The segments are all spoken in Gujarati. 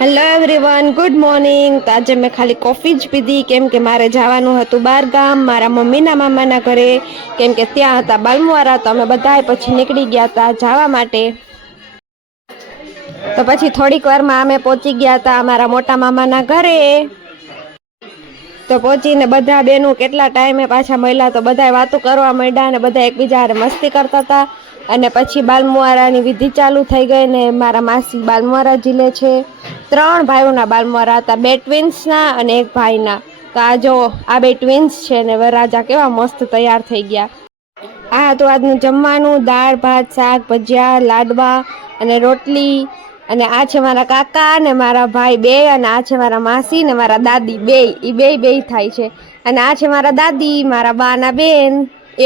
Hello everyone, good morning. તો આજે મેં ખાલી કોફી જ પીધી કેમ કે મારે જવાનું હતું બહાર ગામ મારા મમ્મીના મામાના ઘરે, કેમ કે ત્યાં હતા બાલમવારા. તો અમે બધાએ પછી નીકળી ગયા હતા જવા માટે. તો પછી થોડીક વારમાં અમે પહોંચી ગયા હતા અમારા મોટા મામાના ઘરે. તો પહોંચીને બધા બેનું કેટલા ટાઈમે પાછા મળ્યા, તો બધા વાતો કરવા માંડ્યા અને બધા એકબીજા હારે મસ્તી કરતા હતા. અને પછી બાલમવારાની વિધિ ચાલુ થઈ ગઈ ને મારા માસી બાલમવારા ઝીલે છે. 3 ભાઈઓના બાલમવારા હતા, 2 ટ્વિન્સના અને 1 ભાઈના. તો આ જો આ 2 ટ્વિન્સ છે ને વરરાજા કેવા મસ્ત તૈયાર થઈ ગયા. આ તો આજનું જમવાનું: દાળ ભાત શાક ભજીયા લાડવા અને રોટલી. અને આ છે મારા કાકા ને મારા ભાઈ 2, અને આ છે મારા માસી ને મારા દાદી 2. બે થાય છે. અને આ છે મારા દાદી, મારા બા ના બેન,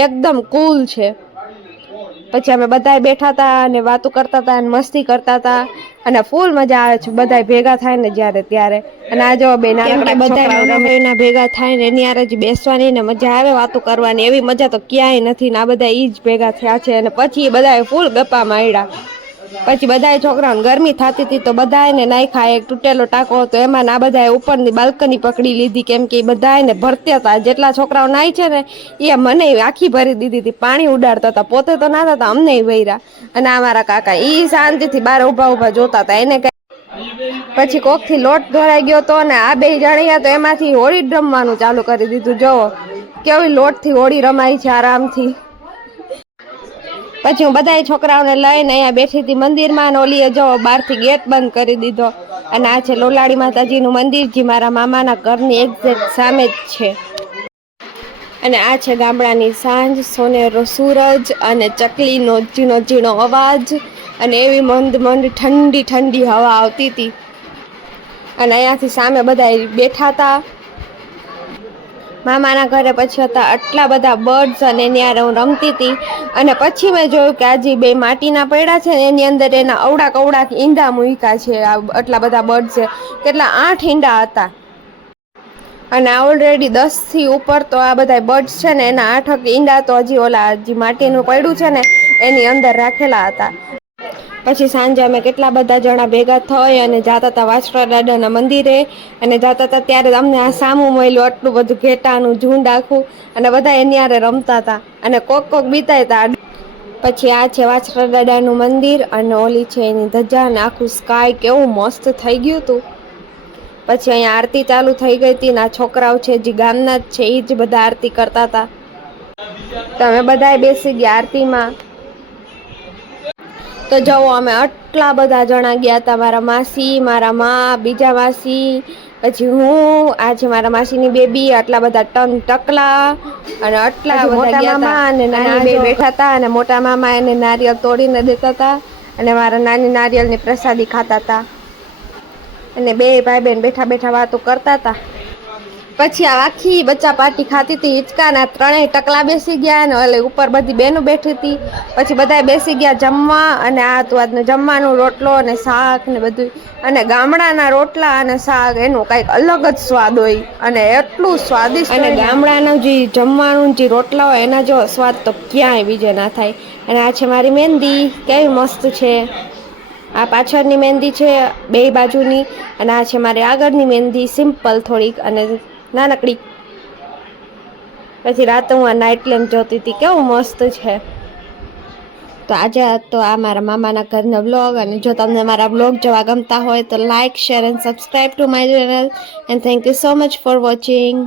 એકદમ કુલ છે. પછી અમે બધા બેઠા હતા અને વાતો કરતા હતા અને મસ્તી કરતા હતા અને ફૂલ મજા આવે છે બધા ભેગા થાય ને જ્યારે ત્યારે. અને આ જો બે બધા ભેગા થાય ને એની હારે જ બેસવાની ને મજા આવે, વાતો કરવાની. એવી મજા તો ક્યાંય નથી ને આ બધા ઈ જ ભેગા થયા છે. અને પછી બધા ફૂલ ગપ્પા માર્યા. પછી બધાએ છોકરાઓને ગરમી થતી હતી તો બધાને નાખ્યા. એક તૂટેલો ટાંકો હતો એમાં આ બધાએ ઉપરની બાલ્કની પકડી લીધી કેમ કે બધાને ભરતા હતા. જેટલા છોકરાઓ નાય છે ને એ મને આખી ભરી દીધી હતી. પાણી ઉડાડતા હતા, પોતે તો નાતા હતા, અમને વૈરા. અને આ મારા કાકા ઈ શાંતિથી બહાર ઉભા જોતા હતા. એને પછી કોકથી લોટ ધોરાઈ ગયો હતો ને આ 2 જણિયા તો એમાંથી હોળી રમવાનું ચાલુ કરી દીધું. જોવો કેવી લોટથી હોળી રમાય છે આરામથી. પછી હું બધા છોકરાઓને લઈને અહીંયા બેઠી હતી મંદિરમાં. ઓલીએ જો બહારથી ગેટ બંધ કરી દીધો. અને આ છે લોલાડી માતાજીનું મંદિર, જે મારા મામાના ઘરની એક્ઝેક્ટ સામે જ છે. અને આ છે ગામડાની સાંજ, સોનેરો સૂરજ અને ચકલીનો ઝીણો ઝીણો અવાજ. અને એવી મંદ મંદ ઠંડી ઠંડી હવા આવતી હતી. અને અહીંયાથી સામે બધા બેઠા હતા મામાના ઘરે. પછી હતા આટલા બધા બર્ડ્સ અને એની હારે હું રમતી હતી. અને પછી મેં જોયું કે આજે 2 માટીના પડ્યા છે ને એની અંદર એના અવડા કવડા ઈંડા મૂક્યા છે. આટલા બધા બર્ડ છે, કેટલા 8 ઈંડા હતા. અને ઓલરેડી 10 થી ઉપર તો આ બધા બર્ડ્સ છે ને એના 8 ઈંડા તો હજી ઓલા જે માટીનું પડ્યું છે ને એની અંદર રાખેલા હતા. પછી સાંજે અમે કેટલા બધા જણા ભેગા થઈ અને જતા હતા વાછરા દાદાના મંદિરે. અને જતા હતા ત્યારે અમને આ સામું મળ્યું આટલું બધું ઘેટાનું ઝુંડ આખું. અને બધા એની હારે રમતા હતા અને કોક બીતા હતા. પછી આ છે વાછરા દાદાનું મંદિર અને ઓલી છે એની ધજા. અને આખું સ્કાય કેવું મસ્ત થઈ ગયું હતું. પછી અહીંયા આરતી ચાલુ થઈ ગઈ હતી. ના છોકરાઓ છે જે ગામના જ છે એ જ બધા આરતી કરતા હતા. તમે બધા બેસી ગયા આરતીમાં. તો જવો અમે આટલા બધા જણા ગયા હતા. મારા માસી, મારા મા, બીજા માસી, પછી હું, આ છે મારા માસીની બેબી, આટલા બધા ટકલા અને આટલા મોટા મામા અને નાની 2 બેઠા હતા. અને મોટા મામા એને નારિયેળ તોડીને દેતા હતા અને મારા નાની નારિયેળની પ્રસાદી ખાતા હતા. અને 2 ભાઈ બહેન બેઠા બેઠા વાતો કરતા હતા. પછી આ આખી બચ્ચા પાર્ટી ખાતી હતી હિંચકાના. 3 ટકલા બેસી ગયા અને ઓલે ઉપર બધી બહેનો બેઠી હતી. પછી બધા બેસી ગયા જમવા. અને આ તો આજનું જમવાનું રોટલો અને શાક ને બધું. અને ગામડાના રોટલા અને શાક એનું કંઈક અલગ જ સ્વાદ હોય અને એટલું સ્વાદિષ્ટ. અને ગામડાનું જે જમવાનું જે રોટલા હોય એના જેવો સ્વાદ તો ક્યાંય બીજે ના થાય. અને આ છે મારી મહેંદી, કેવી મસ્ત છે. આ પાછળની મહેંદી છે 2 બાજુની. અને આ છે મારી આગળની મહેંદી, સિમ્પલ થોડીક અને નાનકડી. પછી રાતે હું આ નાઇટ લેમ્પ જોતી હતી, કેવું મસ્ત છે. તો આજે તો આ મારા મામાના ઘરનો વ્લોગ. અને જો તમને મારા વ્લોગ જોવા ગમતા હોય તો like, share and subscribe to my channel. And thank you so much for watching.